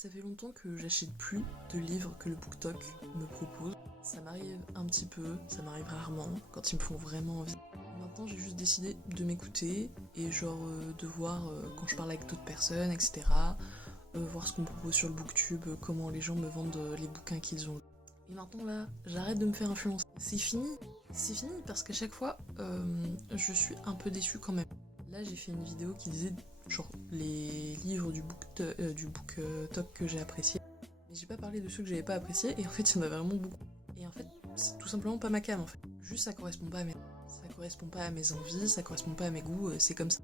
Ça fait longtemps que j'achète plus de livres que le BookTok me propose. Ça m'arrive un petit peu, ça m'arrive rarement, quand ils me font vraiment envie. Maintenant j'ai juste décidé de m'écouter et de voir quand je parle avec d'autres personnes, etc. Voir ce qu'on me propose sur le BookTube, comment les gens me vendent les bouquins qu'ils ont. Et maintenant là, j'arrête de me faire influencer. C'est fini parce qu'à chaque fois, je suis un peu déçue quand même. Là j'ai fait une vidéo qui disait genre les livres du BookTok que j'ai apprécié. Mais j'ai pas parlé de ceux que j'avais pas appréciés et en fait il y en a vraiment beaucoup. Et en fait c'est tout simplement pas ma came en fait. Juste ça correspond pas à mes envies, ça correspond pas à mes goûts, c'est comme ça.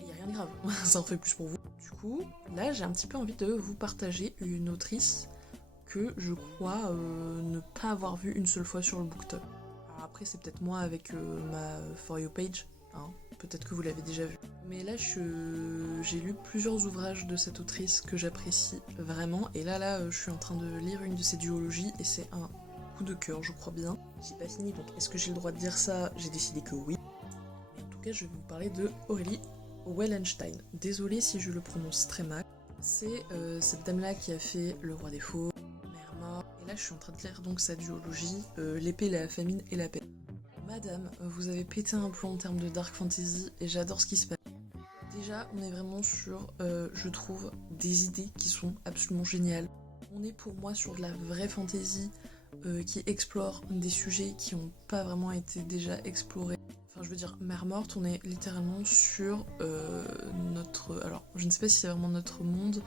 Et y a rien de grave, ça en fait plus pour vous. Du coup, là j'ai un petit peu envie de vous partager une autrice que je crois ne pas avoir vue une seule fois sur le BookTok. Alors après c'est peut-être moi avec ma For You page, hein. Peut-être que vous l'avez déjà vu. Mais là, j'ai lu plusieurs ouvrages de cette autrice que j'apprécie vraiment. Et là, je suis en train de lire une de ses duologies et c'est un coup de cœur, je crois bien. J'ai pas fini, donc est-ce que j'ai le droit de dire ça? J'ai décidé que oui. Mais en tout cas, je vais vous parler de Aurélie Wellenstein. Désolée si je le prononce très mal. C'est cette dame-là qui a fait Le Roi des Faux, Mère Mort. Et là, je suis en train de lire donc sa duologie, L'épée, la famine et la paix. Madame, vous avez pété un plomb en termes de dark fantasy et j'adore ce qui se passe. Déjà, on est vraiment sur, je trouve, des idées qui sont absolument géniales. On est pour moi sur de la vraie fantasy qui explore des sujets qui n'ont pas vraiment été déjà explorés. Enfin, je veux dire, Mère Morte, on est littéralement sur notre... Alors, je ne sais pas si c'est vraiment notre monde,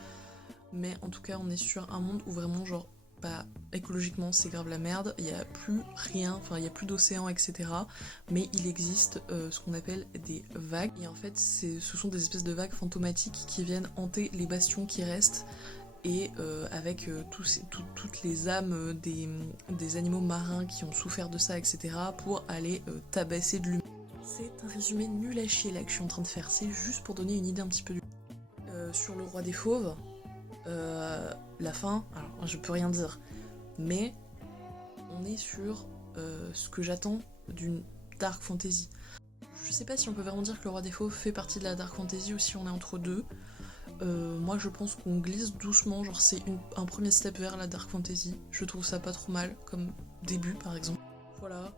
mais en tout cas, on est sur un monde où vraiment, genre, bah, écologiquement c'est grave la merde, il n'y a plus rien, enfin il n'y a plus d'océan, etc. Mais il existe ce qu'on appelle des vagues, et en fait ce sont des espèces de vagues fantomatiques qui viennent hanter les bastions qui restent, et avec toutes les âmes des animaux marins qui ont souffert de ça, etc. pour aller tabasser de l'humain. C'est un résumé nul à chier là que je suis en train de faire, c'est juste pour donner une idée un petit peu sur le roi des fauves. La fin, alors je peux rien dire, mais on est sur ce que j'attends d'une dark fantasy. Je sais pas si on peut vraiment dire que le roi des fauves fait partie de la dark fantasy ou si on est entre deux. Moi je pense qu'on glisse doucement, genre c'est un premier step vers la dark fantasy. Je trouve ça pas trop mal comme début par exemple. Voilà.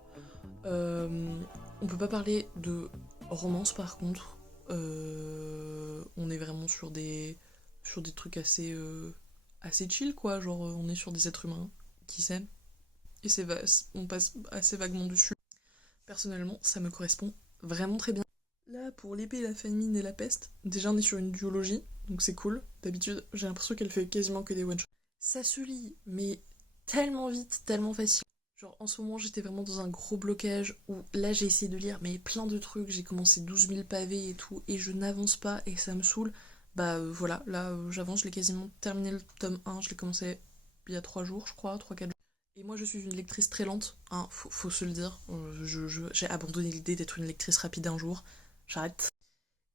On peut pas parler de romance par contre. On est vraiment sur des trucs assez chill quoi, genre on est sur des êtres humains qui s'aiment et on passe assez vaguement dessus. Personnellement, ça me correspond vraiment très bien. Là, pour l'épée, la famine et la peste, déjà on est sur une duologie, donc c'est cool. D'habitude, j'ai l'impression qu'elle fait quasiment que des one-shots. Ça se lit, mais tellement vite, tellement facile. Genre en ce moment, j'étais vraiment dans un gros blocage où là j'ai essayé de lire mais plein de trucs, j'ai commencé 12 000 pavés et tout, et je n'avance pas et ça me saoule. Bah voilà, là j'avance, je l'ai quasiment terminé le tome 1, je l'ai commencé il y a 3 jours, je crois, 3-4 jours. Et moi je suis une lectrice très lente, hein, faut se le dire. J'ai abandonné l'idée d'être une lectrice rapide un jour, j'arrête.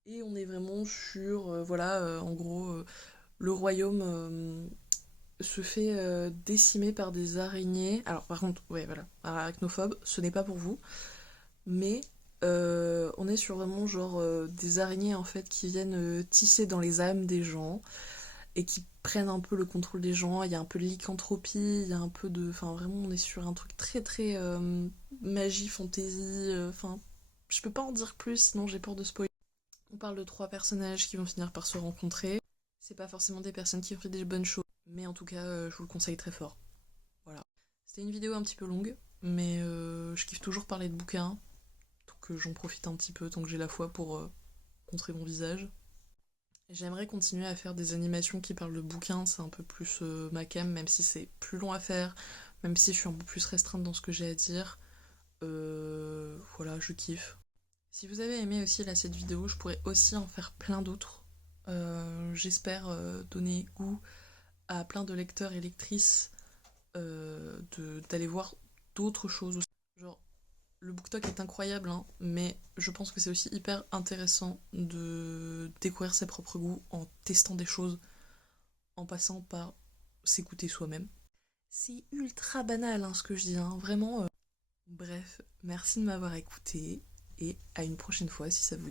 Et on est vraiment sur, en gros, le royaume se fait décimer par des araignées. Alors par contre, ouais voilà, arachnophobe, ce n'est pas pour vous, mais on est sur vraiment genre des araignées en fait qui viennent tisser dans les âmes des gens et qui prennent un peu le contrôle des gens. Il y a un peu de lycanthropie, il y a un peu de... Enfin vraiment on est sur un truc très très magie, fantasy, enfin je peux pas en dire plus sinon j'ai peur de spoiler. On parle de 3 personnages qui vont finir par se rencontrer. C'est pas forcément des personnes qui ont fait des bonnes choses, mais en tout cas je vous le conseille très fort. Voilà. C'était une vidéo un petit peu longue, mais je kiffe toujours parler de bouquins, donc j'en profite un petit peu tant que j'ai la foi pour montrer mon visage. J'aimerais continuer à faire des animations qui parlent de bouquins, c'est un peu plus ma came, même si c'est plus long à faire, même si je suis un peu plus restreinte dans ce que j'ai à dire. Voilà, je kiffe. Si vous avez aimé aussi là, cette vidéo, je pourrais aussi en faire plein d'autres. J'espère donner goût à plein de lecteurs et lectrices d'aller voir d'autres choses aussi. Genre, le BookTok est incroyable, hein, mais je pense que c'est aussi hyper intéressant de découvrir ses propres goûts en testant des choses, en passant par s'écouter soi-même. C'est ultra banal hein, ce que je dis, hein, vraiment. Bref, merci de m'avoir écouté et à une prochaine fois si ça vous dit.